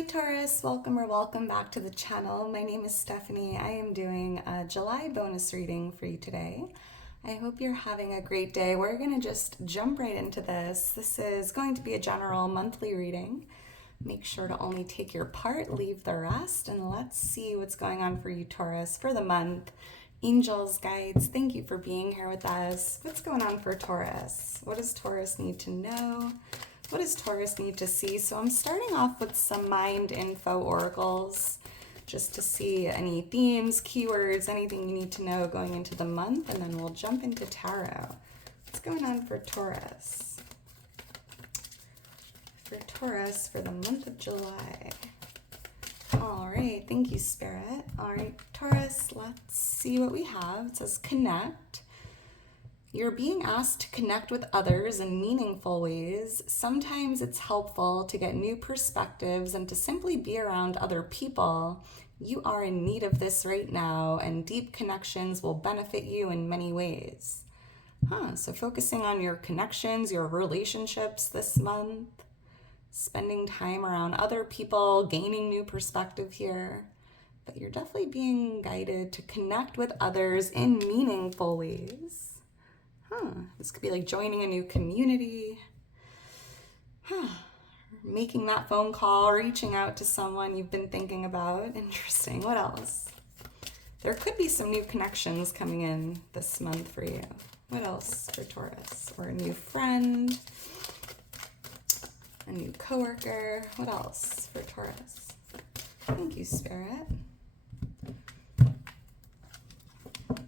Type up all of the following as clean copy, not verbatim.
Hi Taurus, welcome or welcome back to the channel. My name is Stephanie. I am doing a July bonus reading for you today. I hope you're having a great day. We're going to just jump right into this. This is going to be a general monthly reading. Make sure to only take your part, leave the rest, and let's see what's going on for you, Taurus, for the month. Angels, guides, thank you for being here with us. What's going on for Taurus? What does Taurus need to know? What does Taurus need to see? So I'm starting off with some mind info oracles just to see any themes, keywords, anything you need to know going into the month, and then we'll jump into tarot. What's going on for Taurus? For Taurus for the month of July. All right, thank you, Spirit. All right, Taurus, let's see what we have. It says connect. You're being asked to connect with others in meaningful ways. Sometimes it's helpful to get new perspectives and to simply be around other people. You are in need of this right now, and deep connections will benefit you in many ways. So focusing on your connections, your relationships this month, spending time around other people, gaining new perspective here. But you're definitely being guided to connect with others in meaningful ways. This could be like joining a new community, making that phone call, reaching out to someone you've been thinking about. Interesting. What else? There could be some new connections coming in this month for you. What else for Taurus? Or a new friend, a new coworker. What else for Taurus? Thank you, Spirit.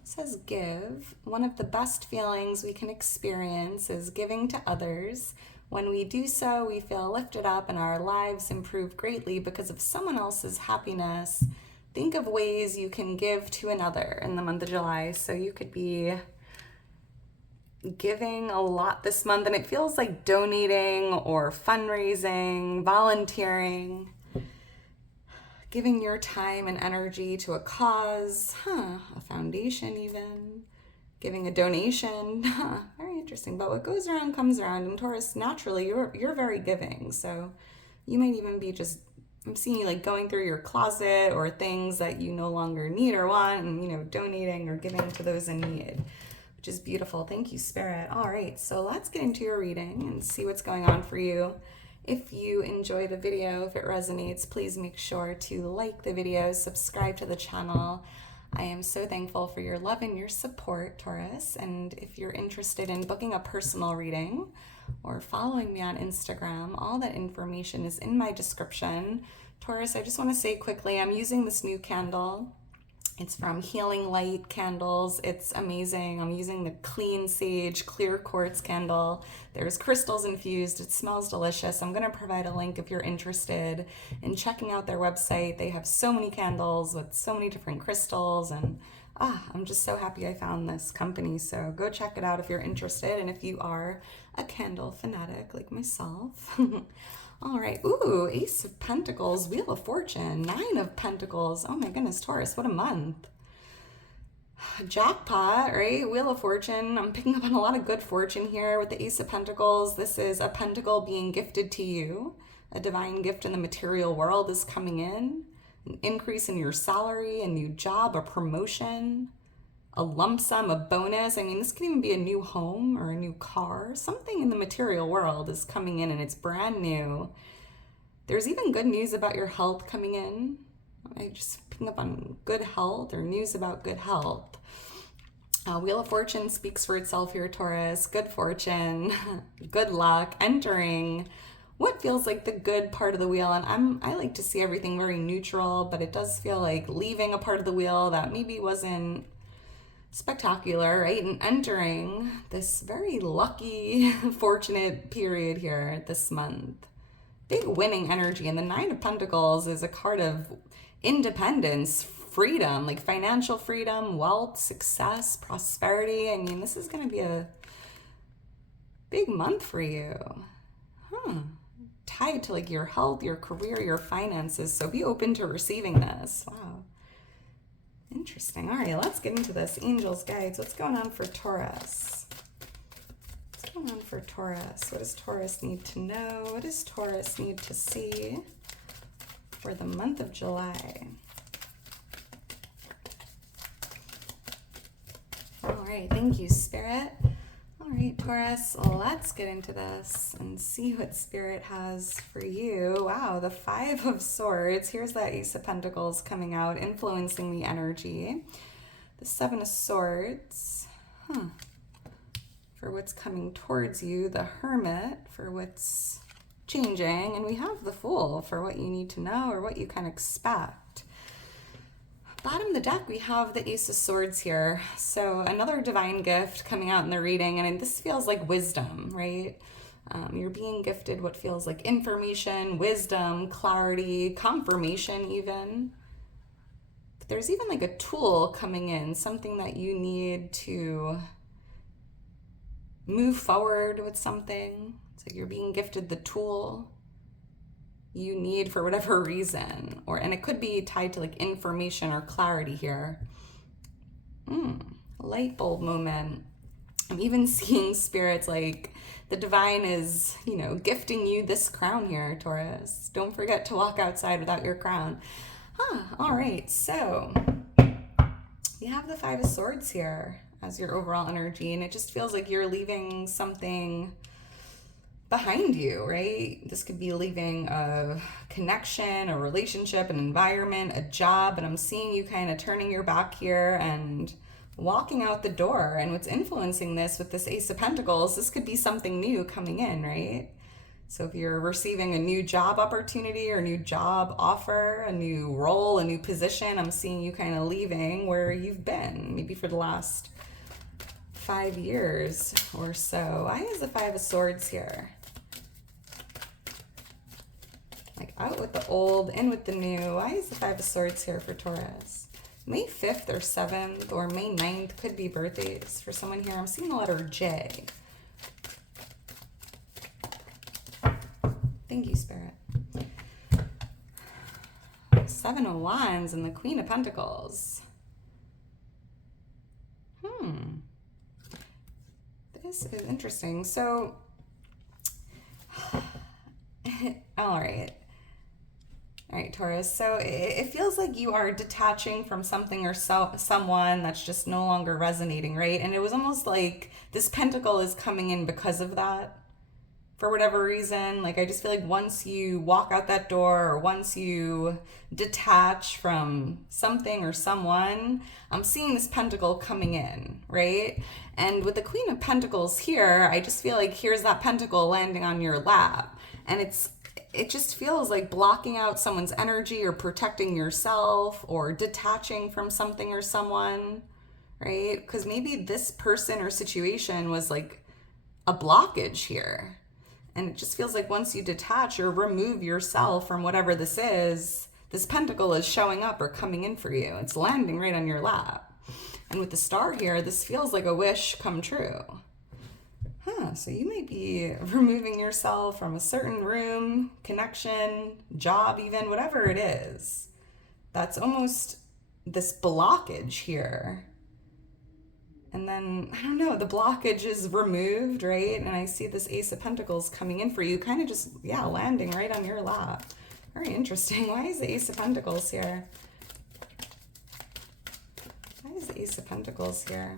Says give. One of the best feelings we can experience is giving to others. When we do so, we feel lifted up and our lives improve greatly because of someone else's happiness. Think of ways you can give to another in the month of July. So you could be giving a lot this month, and it feels like donating or fundraising, volunteering, giving your time and energy to a cause, a foundation even, giving a donation, very interesting. But what goes around comes around, and Taurus, naturally, you're very giving. So you might even be I'm seeing you like going through your closet or things that you no longer need or want, and donating or giving to those in need, which is beautiful. Thank you, Spirit. All right, so let's get into your reading and see what's going on for you. If you enjoy the video, if it resonates, please make sure to like the video, subscribe to the channel. I am so thankful for your love and your support, Taurus. And if you're interested in booking a personal reading or following me on Instagram, all that information is in my description. Taurus, I just want to say quickly, I'm using this new candle. It's from Healing Light Candles. It's amazing. I'm using the Clean Sage Clear Quartz candle. There's crystals infused. It smells delicious. I'm going to provide a link if you're interested in checking out their website. They have so many candles with so many different crystals, and I'm just so happy I found this company. So go check it out if you're interested, and if you are a candle fanatic like myself. All right, ooh, Ace of Pentacles, Wheel of Fortune, Nine of Pentacles. Oh my goodness, Taurus, what a month. Jackpot, right? Wheel of Fortune. I'm picking up on a lot of good fortune here with the Ace of Pentacles. This is a pentacle being gifted to you. A divine gift in the material world is coming in. An increase in your salary, a new job, a promotion, a lump sum, a bonus. I mean, this could even be a new home or a new car. Something in the material world is coming in and it's brand new. There's even good news about your health coming in. I just picked up on good health or news about good health. Wheel of Fortune speaks for itself here, Taurus. Good fortune, good luck, entering what feels like the good part of the wheel. And I like to see everything very neutral, but it does feel like leaving a part of the wheel that maybe wasn't spectacular, right? And entering this very lucky, fortunate period here this month. Big winning energy. And the Nine of Pentacles is a card of independence, freedom, like financial freedom, wealth, success, prosperity. I mean, this is going to be a big month for you. Tied to like your health, your career, your finances. So be open to receiving this. Wow. Interesting. All right, let's get into this. Angels, guides, what's going on for Taurus? What's going on for Taurus? What does Taurus need to know? What does Taurus need to see? for the month of July. All right, thank you, Spirit. All right, Taurus, let's get into this and see what Spirit has for you. Wow, the Five of Swords. Here's that Ace of Pentacles coming out, influencing the energy. The Seven of Swords. For what's coming towards you. The Hermit for what's changing. And we have the Fool for what you need to know or what you can expect. Bottom of the deck, we have the Ace of Swords here. So another divine gift coming out in the reading. And this feels like wisdom, right? You're being gifted what feels like information, wisdom, clarity, confirmation even. But there's even like a tool coming in, something that you need to move forward with something. It's like you're being gifted the tool you need for whatever reason, and it could be tied to like information or clarity here. Light bulb moment. I'm even seeing spirits like the divine is, gifting you this crown here, Taurus. Don't forget to walk outside without your crown. All right, so you have the Five of Swords here as your overall energy, and it just feels like you're leaving something behind you, right? This could be leaving a connection, a relationship, an environment, a job, and I'm seeing you kind of turning your back here and walking out the door. And what's influencing this with this Ace of Pentacles, this could be something new coming in, right? So if you're receiving a new job opportunity or new job offer, a new role, a new position, I'm seeing you kind of leaving where you've been, maybe for the last 5 years or so. Why is the Five of Swords here? Like out with the old, in with the new. Why is the Five of Swords here for Taurus? May 5th or 7th or May 9th could be birthdays for someone here. I'm seeing the letter J. Thank you, Spirit. Seven of Wands and the Queen of Pentacles. This is interesting. So, all right, Taurus. So it feels like you are detaching from something or someone that's just no longer resonating, right? And it was almost like this pentacle is coming in because of that. For whatever reason, like I just feel like once you walk out that door or once you detach from something or someone, I'm seeing this pentacle coming in, right? And with the Queen of Pentacles here, I just feel like here's that pentacle landing on your lap. And it just feels like blocking out someone's energy or protecting yourself or detaching from something or someone, right? Because maybe this person or situation was like a blockage here. And it just feels like once you detach or remove yourself from whatever this is, this pentacle is showing up or coming in for you. It's landing right on your lap. And with the star here, this feels like a wish come true. So you might be removing yourself from a certain room, connection, job even, whatever it is. That's almost this blockage here. And then, I don't know, the blockage is removed, right? And I see this Ace of Pentacles coming in for you, kind of just, landing right on your lap. Very interesting. Why is the Ace of Pentacles here? Why is the Ace of Pentacles here?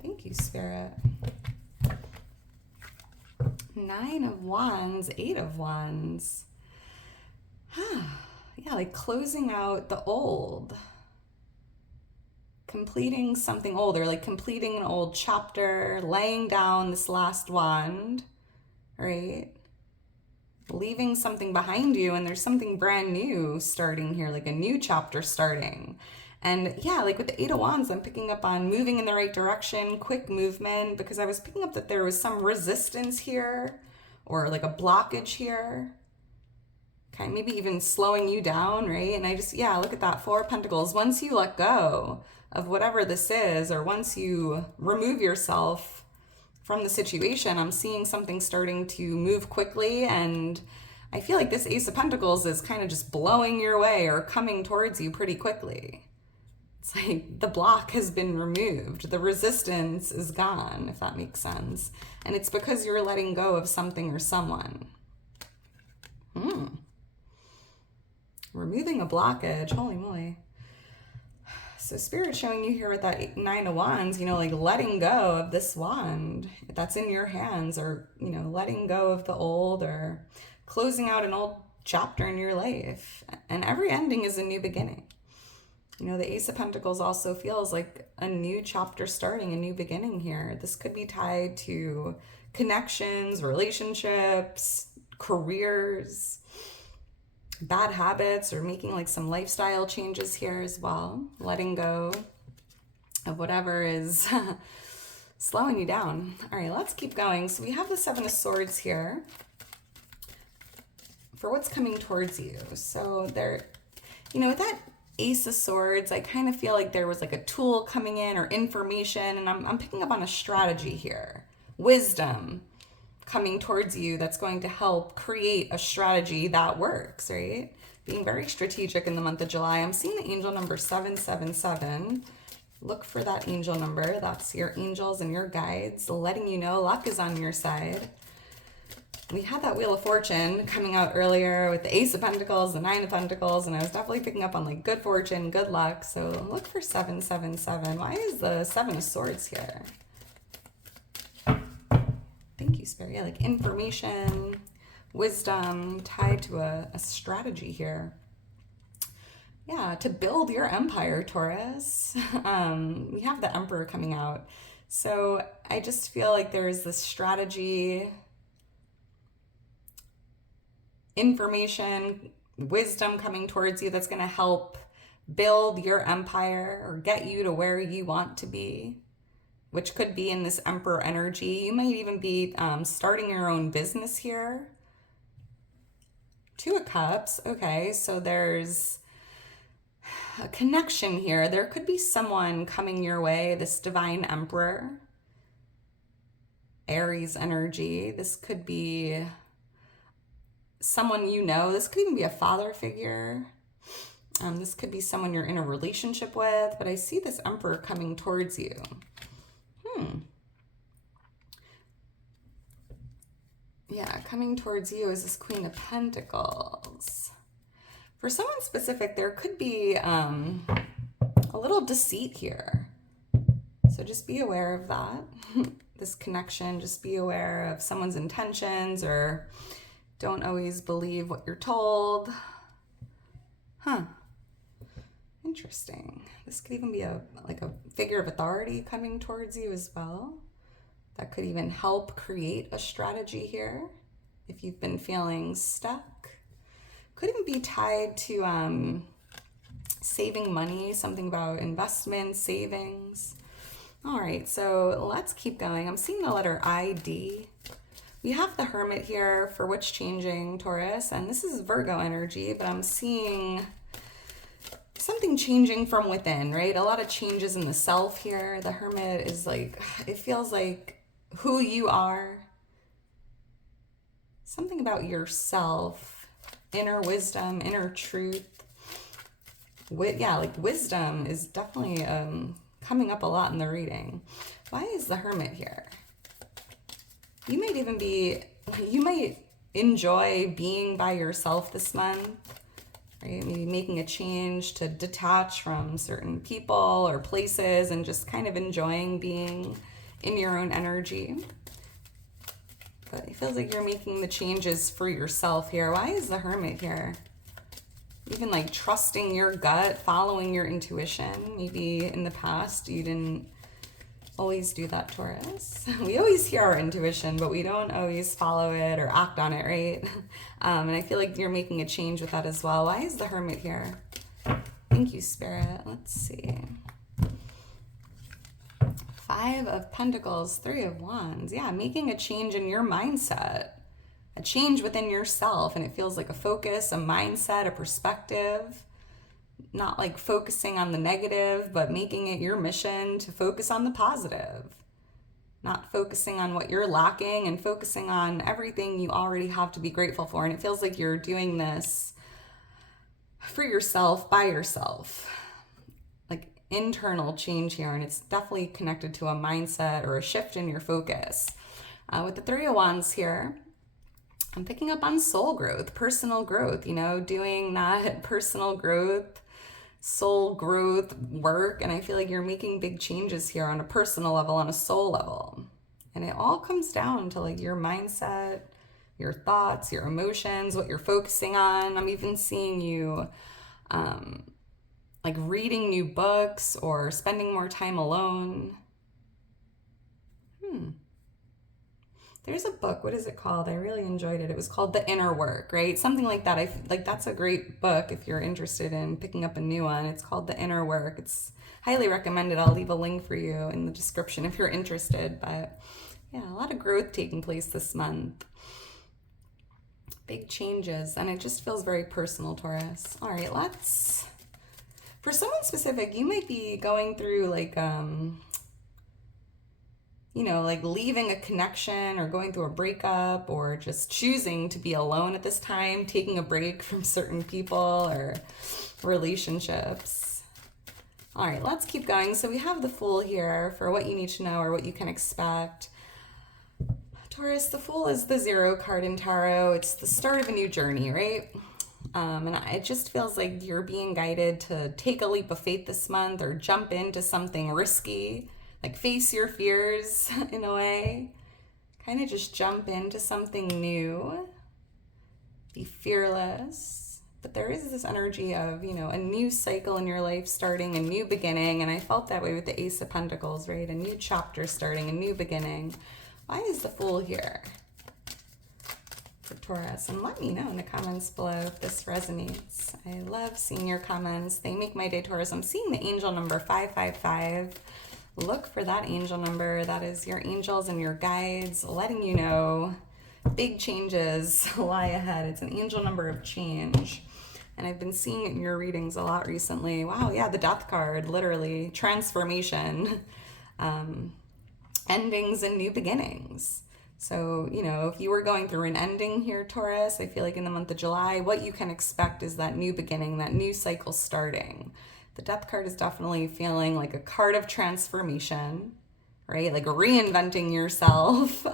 Thank you, Spirit. Nine of Wands, Eight of Wands. Yeah, like closing out the old, completing something old, or like completing an old chapter, laying down this last wand, right? Leaving something behind you, and there's something brand new starting here, like a new chapter starting. And yeah, like with the Eight of Wands, I'm picking up on moving in the right direction, quick movement, because I was picking up that there was some resistance here, or like a blockage here. Okay, maybe even slowing you down, right? And I just, look at that, Four of Pentacles. Once you let go of whatever this is, or once you remove yourself from the situation, I'm seeing something starting to move quickly. And I feel like this Ace of Pentacles is kind of just blowing your way or coming towards you pretty quickly. It's like the block has been removed. The resistance is gone, if that makes sense. And it's because you're letting go of something or someone. Removing a blockage. Holy moly. So Spirit's showing you here with that 9 of Wands, like letting go of this wand that's in your hands, or, letting go of the old, or closing out an old chapter in your life. And every ending is a new beginning. The Ace of Pentacles also feels like a new chapter starting, a new beginning here. This could be tied to connections, relationships, careers, bad habits, or making like some lifestyle changes here as well. Letting go of whatever is slowing you down. All right, let's keep going. So we have the 7 of Swords here for what's coming towards you. So there, with that Ace of Swords, I kind of feel like there was like a tool coming in or information, and I'm picking up on a strategy here. Wisdom coming towards you that's going to help create a strategy that works, right? Being very strategic in the month of July. I'm seeing the angel number 777. Look for that angel number. That's your angels and your guides letting you know luck is on your side. We had that Wheel of Fortune coming out earlier with the Ace of Pentacles, the 9 of Pentacles, and I was definitely picking up on like good fortune, good luck. So look for 777. Why is the 7 of Swords here? Thank you, Spirit. Yeah, like information, wisdom tied to a strategy here. Yeah, to build your empire, Taurus. We have the Emperor coming out. So I just feel like there's this strategy, information, wisdom coming towards you that's going to help build your empire or get you to where you want to be, which could be in this Emperor energy. You might even be starting your own business here. 2 of Cups. Okay, so there's a connection here. There could be someone coming your way, this Divine Emperor, Aries energy. This could be someone this could even be a father figure. This could be someone you're in a relationship with, but I see this Emperor coming towards you. Yeah, coming towards you is this Queen of Pentacles. For someone specific, there could be a little deceit here. So just be aware of that. This connection, just be aware of someone's intentions, or don't always believe what you're told. Interesting. This could even be a figure of authority coming towards you as well. That could even help create a strategy here if you've been feeling stuck. Could even be tied to saving money, something about investments, savings. All right, so let's keep going. I'm seeing the letter ID. We have the Hermit here for what's changing, Taurus, and this is Virgo energy, but I'm seeing something changing from within, right? A lot of changes in the self here. The Hermit is like, it feels like who you are, something about yourself, inner wisdom, inner truth. Like wisdom is definitely coming up a lot in the reading. Why is the Hermit here? You might enjoy being by yourself this month, right? Maybe making a change to detach from certain people or places and just kind of enjoying being in your own energy. But it feels like you're making the changes for yourself here. Why is the Hermit here? Even like trusting your gut, following your intuition. Maybe in the past you didn't always do that, Taurus. We always hear our intuition, but we don't always follow it or act on it, right? And I feel like you're making a change with that as well. Why is the Hermit here? Thank you, Spirit. Let's see. 5 of Pentacles, 3 of Wands. Yeah, making a change in your mindset, a change within yourself. And it feels like a focus, a mindset, a perspective. Not like focusing on the negative, but making it your mission to focus on the positive. Not focusing on what you're lacking and focusing on everything you already have to be grateful for. And it feels like you're doing this for yourself, by yourself. Like internal change here, and it's definitely connected to a mindset or a shift in your focus. With the Three of Wands here, I'm picking up on soul growth, personal growth, doing that personal growth, soul growth work. And I feel like you're making big changes here on a personal level, on a soul level. And it all comes down to like your mindset, your thoughts, your emotions, what you're focusing on. I'm even seeing you like reading new books or spending more time alone. There's a book, what is it called? I really enjoyed it. It was called The Inner Work, right? Something like that. Like that's a great book if you're interested in picking up a new one. It's called The Inner Work. It's highly recommended. I'll leave a link for you in the description if you're interested. But yeah, a lot of growth taking place this month. Big changes, and it just feels very personal, Taurus. All right, for someone specific, you might be going through like, like leaving a connection or going through a breakup or just choosing to be alone at this time, taking a break from certain people or relationships. All right, let's keep going. So we have the Fool here for what you need to know or what you can expect. Taurus, the Fool is the 0 card in Tarot. It's the start of a new journey, right? And it just feels like you're being guided to take a leap of faith this month or jump into something risky, like face your fears in a way. Kind of just jump into something new. Be fearless. But there is this energy of, a new cycle in your life starting, a new beginning. And I felt that way with the Ace of Pentacles, right? A new chapter starting, a new beginning. Why is the Fool here for Taurus? And let me know in the comments below if this resonates. I love seeing your comments. They make my day, Taurus. I'm seeing the angel number 555. Look for that angel number. That is your angels and your guides letting you know big changes lie ahead. It's an angel number of change. And I've been seeing it in your readings a lot recently. Wow, yeah, the Death card, literally. Transformation. Endings and new beginnings. So, if you were going through an ending here, Taurus, I feel like in the month of July, what you can expect is that new beginning, that new cycle starting. The Death card is definitely feeling like a card of transformation, right? Like reinventing yourself.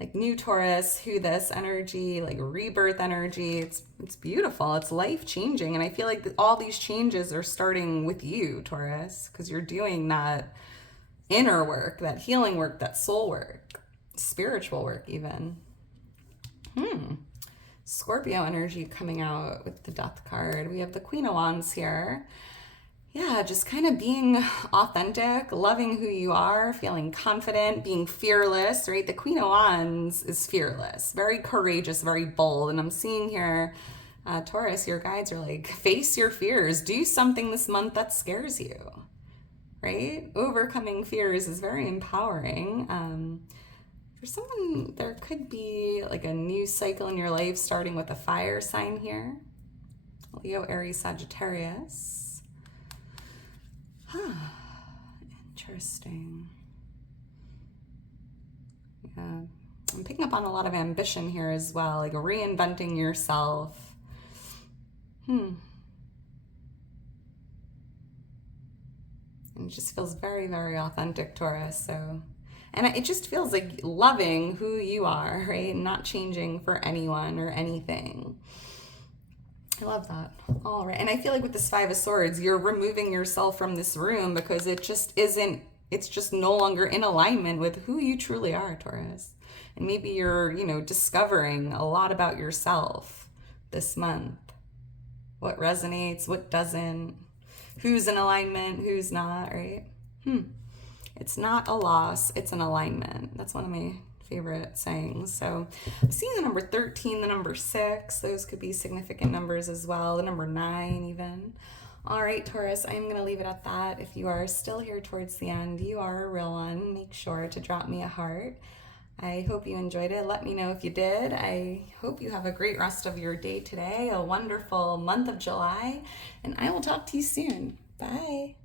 Like new Taurus, who this energy, like rebirth energy. It's beautiful. It's life-changing. And I feel like all these changes are starting with you, Taurus, because you're doing that inner work, that healing work, that soul work, spiritual work even. Scorpio energy coming out with the Death card. We have the Queen of Wands here. Yeah, just kind of being authentic, loving who you are, feeling confident, being fearless, right? The Queen of Wands is fearless, very courageous, very bold. And I'm seeing here, Taurus, your guides are like, face your fears. Do something this month that scares you. Right? Overcoming fears is very empowering. For someone, there could be like a new cycle in your life starting with a fire sign here. Leo, Aries, Sagittarius. Interesting. Yeah. I'm picking up on a lot of ambition here as well, like reinventing yourself. And it just feels very, very authentic, Taurus. And it just feels like loving who you are, right? Not changing for anyone or anything. I love that. All right. And I feel like with this Five of Swords, you're removing yourself from this room because it just isn't, it's just no longer in alignment with who you truly are, Taurus. And maybe you're, discovering a lot about yourself this month. What resonates, what doesn't. Who's in alignment, who's not, right? It's not a loss, it's an alignment. That's one of my favorite sayings. So I'm seeing the number 13, the number 6. Those could be significant numbers as well. The number 9 even. All right, Taurus, I'm going to leave it at that. If you are still here towards the end, you are a real one. Make sure to drop me a heart. I hope you enjoyed it. Let me know if you did. I hope you have a great rest of your day today, a wonderful month of July, and I will talk to you soon. Bye.